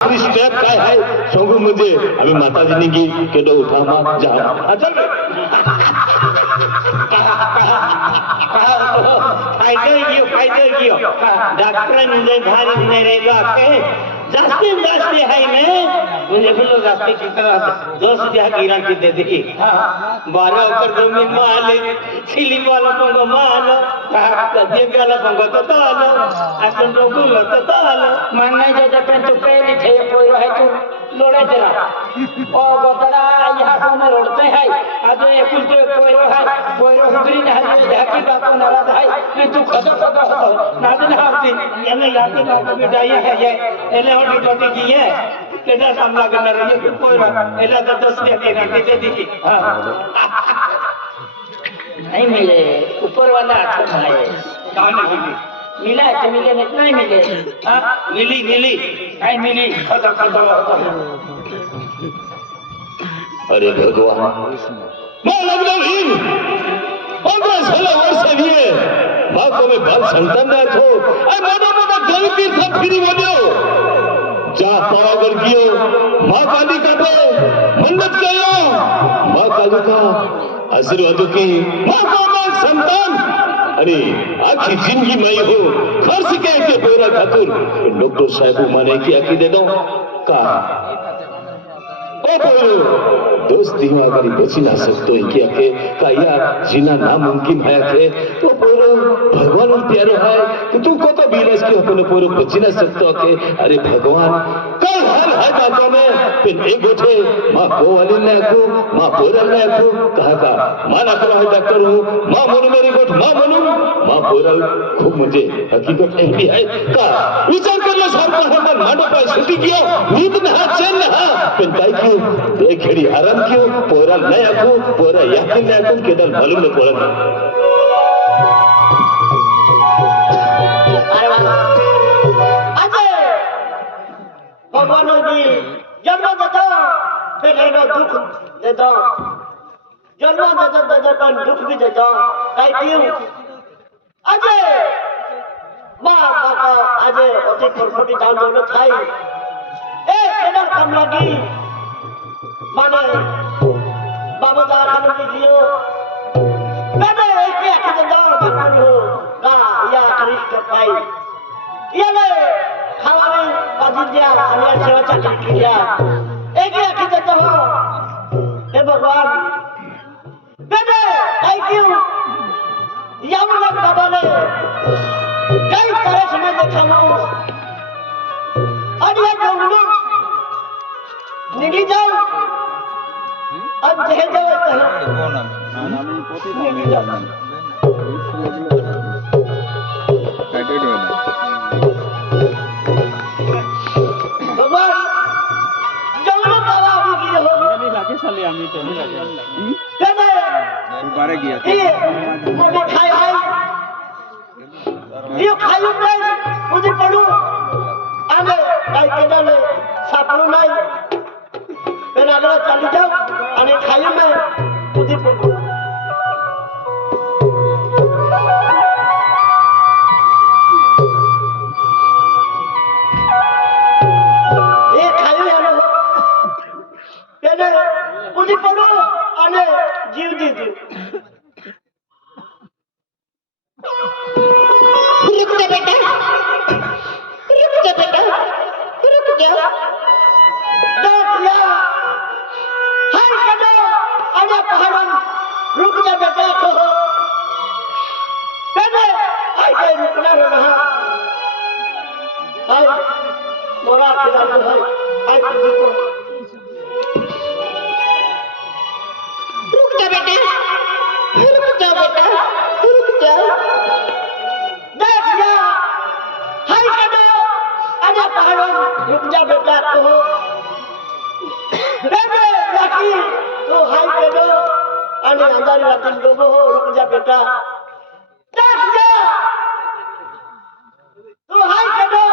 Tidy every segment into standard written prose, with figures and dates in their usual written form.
Step काय आहे सांगू म्हणजे आम्ही माताजीने की केडो उठा मग जा चल फायदा गयो डॉक्टर म्हणजे भारी नाही रे के जास्तीत जास्त है मैं मुझे बोलो जास्ती कितना दोस्त दिया गिरा के दे दी 12 एकड़ जमीन मालिक सिली वाला पंगो मालो कदिए वाला पंगो तो तालो असन तो बोलो तो तालो मानना जो पे तो पहले थे कोई है तू लोड़े तेरा ओ गोतड़ा यहाँ को में रोडते है आज ये कुछ कोई हुजरी ने हर जाकी बात को नाराज है मैं तू खदो नादिन हाथी ये याद ना को बिटाई है ये एले होटी टोटी की है केना सामना करना रही कोई एला तो 10 के रखी दे दी हां नहीं मिले ऊपर वाला अच्छा है कहां नहीं मिला तो मिले नहीं मिले हां मिली नहीं मिली खत्म अरे भगवान मैं लग्नहीन 15-16 वर्ष हुए मां को मैं बाल संतान ना छो ए मोटा गलती सब फिरी बोलियो जा पावागढ़ गयो मां काली का तो मन्नत कयो मां काली का आशीर्वाद की मां को मैं संतान अरे आखी जिंदगी में हो खर्च के बोरा खातुर डॉक्टर साहब माने की आखी दे दो का ओ बोलो दोस्ती हो अगर बची ना सकतो है क्या के काया जीना नामुमकिन है के तो बोलो भगवान प्यारो है कि तू को तो बिलास के अपने पूरे बची ना सकतो के अरे भगवान कल हर है बातों में फिर एक गोठे मां को वाली ने को मां पूरा ने को कहा का माना करो है डॉक्टर हूं मां मनु मेरी गोठ मां मनु मां पूरा खूब मुझे हकीकत ऐसी है का विचार कर लो साहब हम मांडो पर छुट्टी कियो नींद में हाथ चैन ना फिर काई क्यों एक घड़ी आराम क्यों पोरा नहीं आको पोरा यकीन नहीं आको केडल मालूम न पोरा अरे वाह अजय भगवान जी जन्म देता फिर एक दुख देता जन्म देता पर दुख भी देता काई क्यों अजय मां बाका अजय ओते परफोटी डाउन दोनों थाई ए केडल काम लगी माने बाबा दा खाने के लिए मैंने एक ही आके दो डॉक्टर हो का या करिष्ठ पाई ये ले खावाने बाजी दिया अन्य सेवा चाकरी किया एक ही आके देता हो हे भगवान मैंने कई क्यों यामुना बाबा ने कई तरह से मैं देखा हूँ और ये जो निकली जाओ अब जहे जाओ निकली जाओ भगवान जल्दी बाबा अभी की हो नहीं लागे साले आमी तो नहीं लागे तेरे बारे गया ये मुझे खाई ये खाई नहीं मुझे पढ़ू आगे काई केडा ले सापड़ू नहीं फिर अगला चली जाओ अने खाई में मुझे पढ़ू ये खाई है ना तेरे मुझे पढ़ू अने जीव दी रुक जा बेटा रुक जा देखिया हाय कदो अने पहाड़न रुक जा बेटा कहो कदे हाय के रुकना रो रहा हाय मोरा खिला रो हाय तुझे को रुक जा बेटा देखिया हाय कदो अने पहाड़न रुक जा बेटा कहो बेबे लाकी तो हाय कदो अने अंदर रातिन लोगो रुक जा बेटा देखिया तो हाय कदो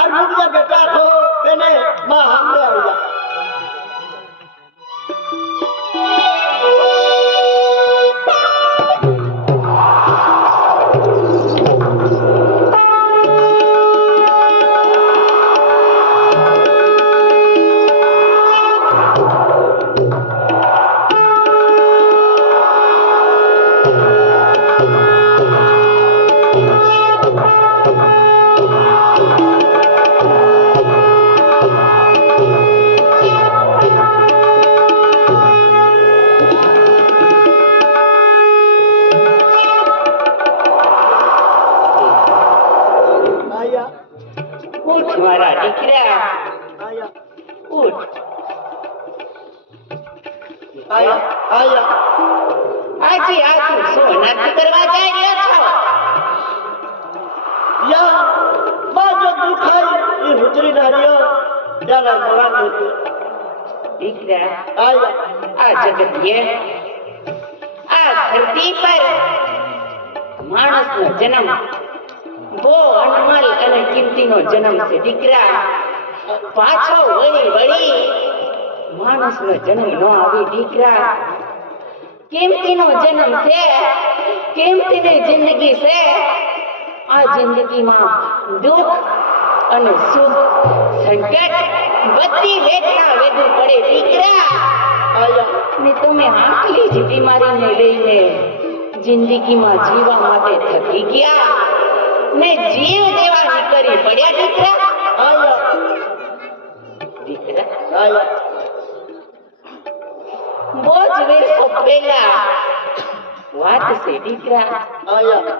और रुक जा बेटा को बेने मां हमने आ जा આયા ઉઠ. આયા આજે આ તું સોનાથી કરવા જઈ રહ્યો છો? યા બાજો દુખાઈ એ હુજરી ના રહ્યો ત્યારે મોડા દીધી દીકરા, આયા આ જગતીએ આ ધરતી પર માણસનો જન્મ બહુ અનમોલ અને કિંમતીનો જન્મ છે દીકરા. પાછો વળી વળી માણસનો જન્મ ન આવે દીકરા. કિંમતીનો જન્મ છે, કિંમતીની જિંદગી છે. આ જિંદગીમાં દુઃખ અને સુખ, સંકટ, બધી વેદના વેદવું પડે દીકરા. આયા ને તમે આટલી જ બીમારીને લઈને જિંદગીમાં જીવવા માટે થકી ગયા ને જીવ દેવાની કરી પડ્યા દીકરા. આયા દીકરા, આયા બહુ જ વર્ષો પહેલા વાત છે દીકરા. આયા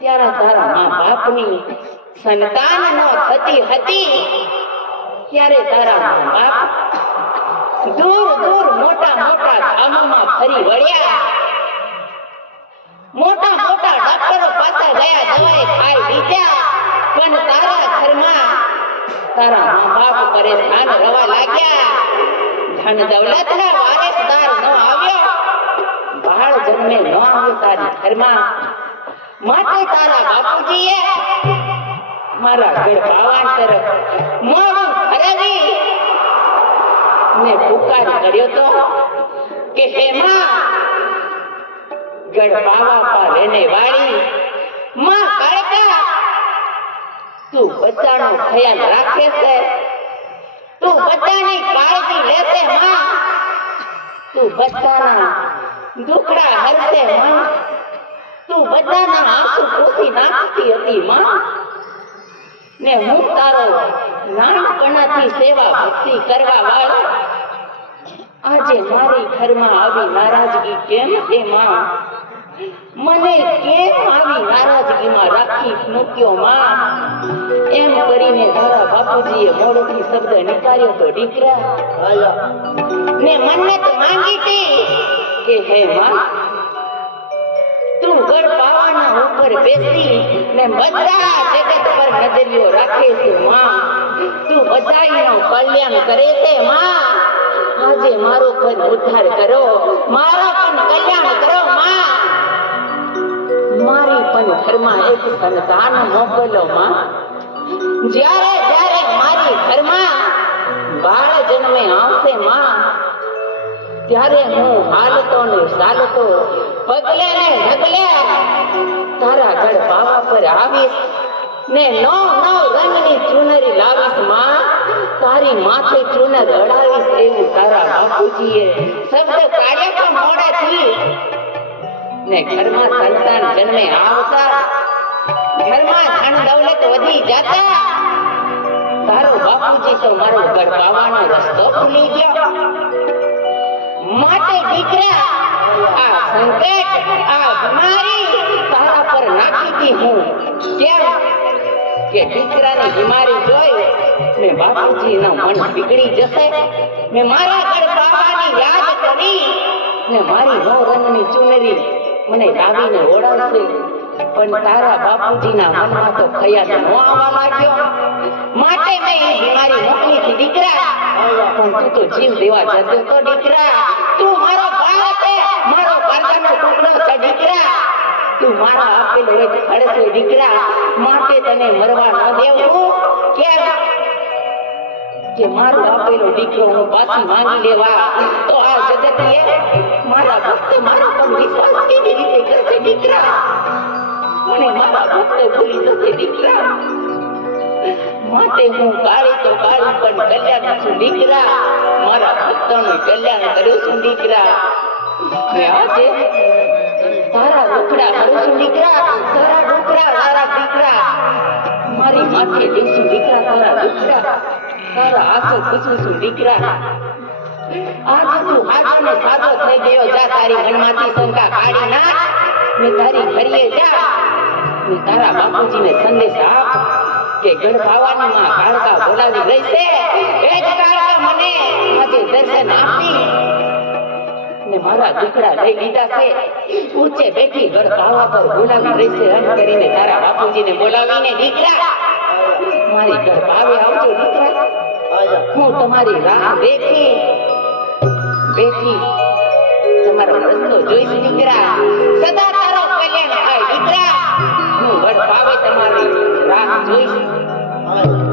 ત્યારે તારા મા બાપની સંતાન ન થતી હતી ત્યારે તારા મા બાપ દૂર દૂર મોટા મોટા ગામોમાં ફરી વળ્યા. મોટા મોટા ડોક્ટરો પાસે ગયા, દવાઈ ખાઈ લીધા, પણ તારા ઘરમાં તારા મા બાપ પરેશાન રહેવા લાગ્યા. ધન દૌલતના વારસદાર ન આવ્યો, બાળ જન્મે ન આવ્યો તારા ઘરમાં. માટે તારા બાપુજીએ મારા ગળપાવાન તરફ મોઢું ફેરવી ને પુકાર કર્યો તો કે હે માં, ગળપાવા પર એને વાળી માં કાળકા, તું બધાનો ખ્યાલ રાખે છે, તું બધાની કાળજી લેશે માં, તું બધાના દુખડા હરશે માં, તું બધાના આંસુ પોછી નાખતી હતી માં. ને હું તારો નાનપણાથી સેવા ભક્તિ કરવા વાળો આજે મારી ઘરમાં આવી નારાજગી કેમ છે માં? મને કેમ આવી નારાજગીમાં રાખી મૂક્યો માં? એમ કરીને તારા બાપુજીએ મોઢેથી શબ્દ નીકાળ્યો તો દીકરા. આયા ને મન્નત માંગી હતી કે હે માં, તું ગળપાવાના ઉપર બેસી ને બધા જગત પર નજરિયો રાખે છે માં. તું બધાયનો કલ્યાણ કરે છે માં. આજે મારો પણ ઉદ્ધાર કરો, મારો પણ કલ્યાણ કરો માં. મારી પણ ઘરમાં એક સંતાન મોકલો માં. જ્યારે જ્યારે મારી ઘરમાં બાળ જન્મે આવશે માં, ત્યારે હું હાલતો ને ચાલતો પગલે ને ઢગલે તારા ગળપાવા પર આવીશ ને નવ રંગની ચુનરી લાવીશ માં. તારી માથે ચુનર અડાવીશ એવું તારા બાપુજીએ શબ્દ કાઢ્યો તો મોઢેથી. ને ઘરમાં સંતાન જન્મે આવતા, ઘરમાં ધન દૌલત વધી જતા, તારો બાપુજી તો મારો ગળપાવાનો રસ્તો ભૂલી ગયો. માટે દીકરા, આ સંકટ, આ બીમારી તારા પર નાખી હતી હું. કેમ કે દીકરાની બીમારી જોઈ ને બાપુજીનું મન બિગડી જશે ને મારા ગળપાવાની યાદ કરી ને મારી નવ રંગની ચુનરી મને લાવીને ઓળાવશે. પણ તારા બાપુજીના મનમાં તો ખ્યાલ ન આવવા લાગ્યો. માટે મેં એ બીમારી મોકલી હતી દીકરા. પણ તું તો જીવ દેવા જતો તો દીકરા. તું મારો ભાઈ છે, મારો કાકાનો ટુકડો છે દીકરા. તું મારા આપેલો એક ફળ છે દીકરા. માટે તને મરવા ન દેવું. કેમ કે મારો આપેલો દીકરો હું પાછી માંગી લેવા તો આ જગતે મારા ભક્ત મારા પર વિશ્વાસ કેવી રીતે કરશે દીકરા? મને મારા ભક્ત ભૂલી જશે દીકરા. માટે હું કાળી તો કાળી પણ કલ્યાણ છું દીકરા. મારા ભક્તોનું કલ્યાણ કરું છું દીકરા. ને આજે તારા દુખડા કરું છું દીકરા. તારા દુખડા, તારા દીકરા મારી માથે દેશું દીકરા. તારા દુખડા, તારા આંસુ પૂછું છું દીકરા. આજે તું હાજો ને સાજો થઈ ગયો. જા તારી મનમાંથી શંકા કાઢી નાખ ને તારી ઘરે જા ને તારા બાપુજીને સંદેશ આપ કે ગઢ ભાવાની માં કાળકા બોલાવી રહી છે એ જ કાળકા મને આજે દર્શન આપી ને મારા દીકરા લઈ લીધા છે ઊંચે બેઠી ગઢ ભાવા પર બોલાવી રહી છે એમ કરીને તારા બાપુજીને બોલાવીને દીકરા મારી ગઢ ભાવે આવજો દીકરા હું તમારી રાહ બેઠી તમારો રસ્તો જોઈશ દીકરા સદા તારો કલ્યાણ થાય દીકરા હું ગઢ ભાવે તમારી રાહ જોઈશ